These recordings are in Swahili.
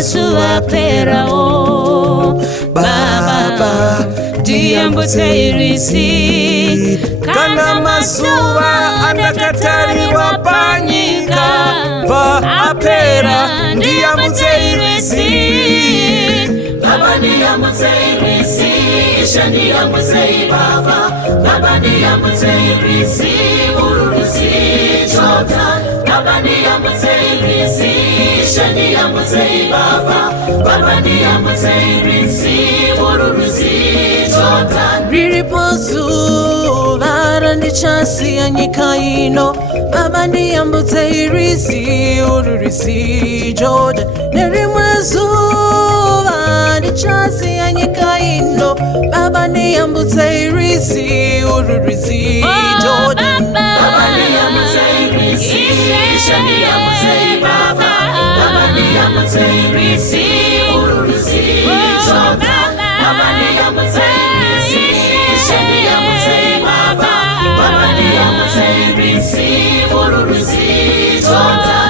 masuwa perao. Baba diambutse irisi kana masuwa anakatariwa panyika. Va apera diambutse irisi. Baba diambutse irisi, shani diambutse baba. Baba diambutse irisi, ururusi Jordan. Baba diambutse irisi, shani diambutse baba. Baba diambutse irisi, ururusi Jordan. Riripozu varani chansi ya nyika ino. Baba diambutse irisi, ururusi Jordan. Nerimwezu varani chansi ya nyika ino. Baba diambutse irisi, ururusi Jordan. Baba diambutse irisi, shani diambutse baba. Baba diambutse irisi, ururusi Jordan. Baba diambutse irisi, shani diambutse baba. Baba diambutse irisi, ururusi Jordan.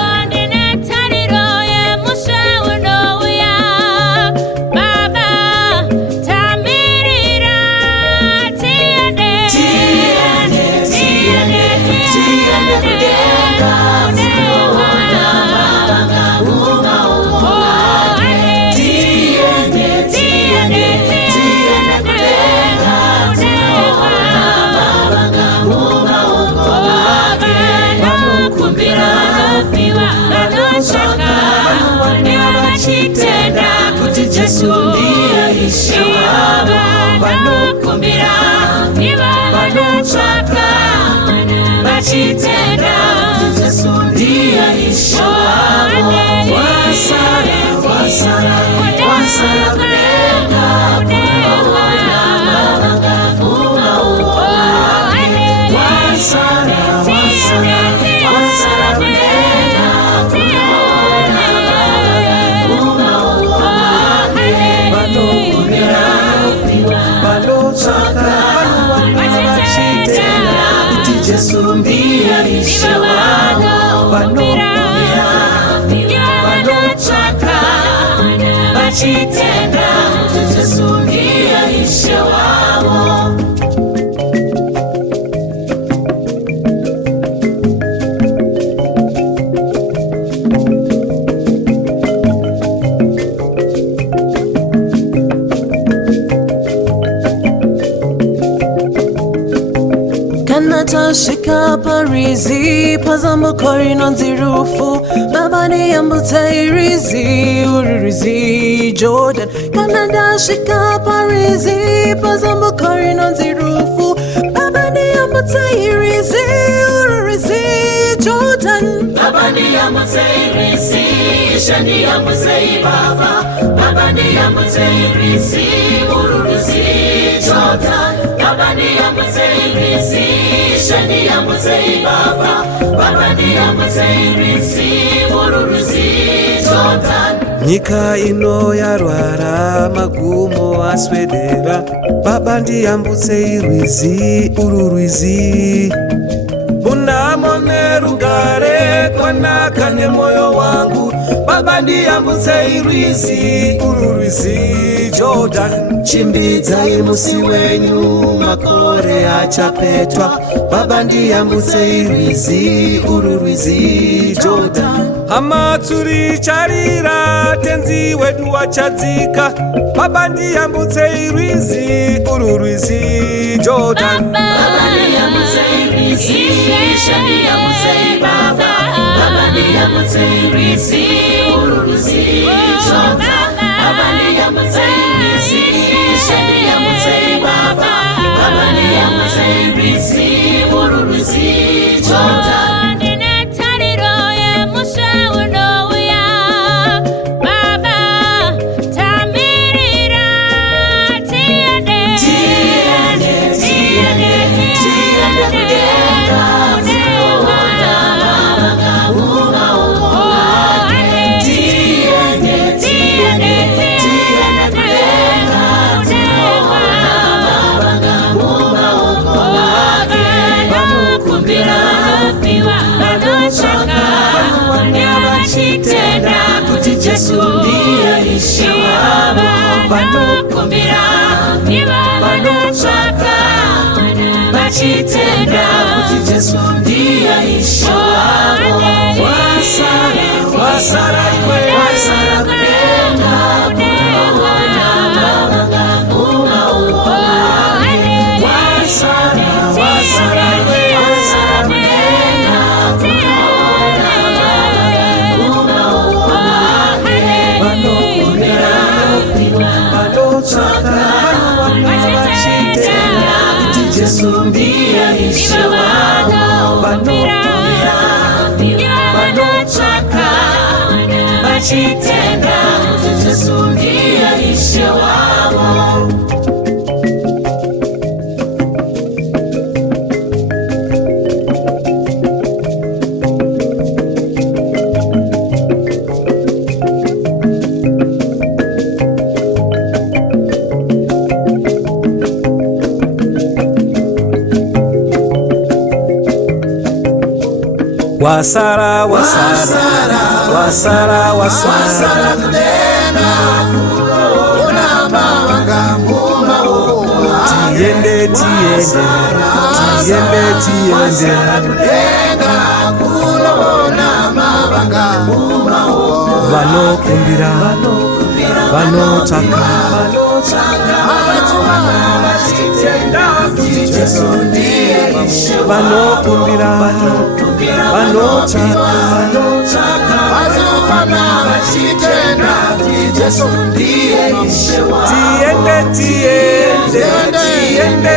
Yesu ndiye ishe wabo. Banukumbira banuchaka bachitenda. Yesu ndiye ishe wabo. Wasara wasara wasara kulenga kuona mabanga uma uwake. Wasara wasara wasara kulenga kuona mabanga uma uwake. Banukumbira banuchaka bachitenda. Yesu ndiye ishe wabo. Banukumbira banuchaka bachitenda. Yesu ndiye ishe wabo. Kanatashika parizi pazambo korino nzirufu. Baba diambutse irisi, ururusi Jordan. Kanatashika parizi pazambo korino nzirufu. Baba diambutse irisi, ururusi Jordan. Baba diambutse irisi, shani diambutse baba. Baba diambutse irisi, ururusi Jordan. Baba diambutse irisi, shani diambutse baba. Baba diambutse irisi, ururusi Jordan. Nyika ino yarwara magumo aswedera. Baba diambutse irisi, ururusi. Munamone rugare kwana kanye moyo wangu. Baba diambutse irisi, ururusi Jordan. Chimbidza imusi wenyu makore achapetwa. Baba diambutse irisi, ururusi Jordan. Hamatsuri charira tenzi wedu wachadzika. Baba diambutse irisi, ururusi Jordan. Baba diambutse irisi, shani diambutse baba. Baba diambutse irisi, ururusi Jordan. Baba diambutse irisi, shani diambutse baba. Baba diambutse irisi, ururusi Jordan. Tiende vanokumbira vanotsvaka vachitenda kuti Jesu ndiye Ishe wavo. Wasara iwe kudenga kunoona mavanga mumaoko ake. Wasara iwe kudenga kunoona mavanga mumaoko ake. Vanokumbira vanotsvaka vachitenda kuti Jesu ndiye Ishe wavo. Vanokumbira vanotsvaka vachitenda kuti Jesu ndiye Ishe wavo. Wasara kudenga kunoona mavanga mumaoko ake. Tiende kudenga kunoona mavanga mumaoko ake. Vanokumbira vanotsvaka vachitenda kuti Jesu ndiye Ishe wavo. vanokumbira vanotsvaka vachitenda kuti Jesu ndiye Ishe wavo. tiende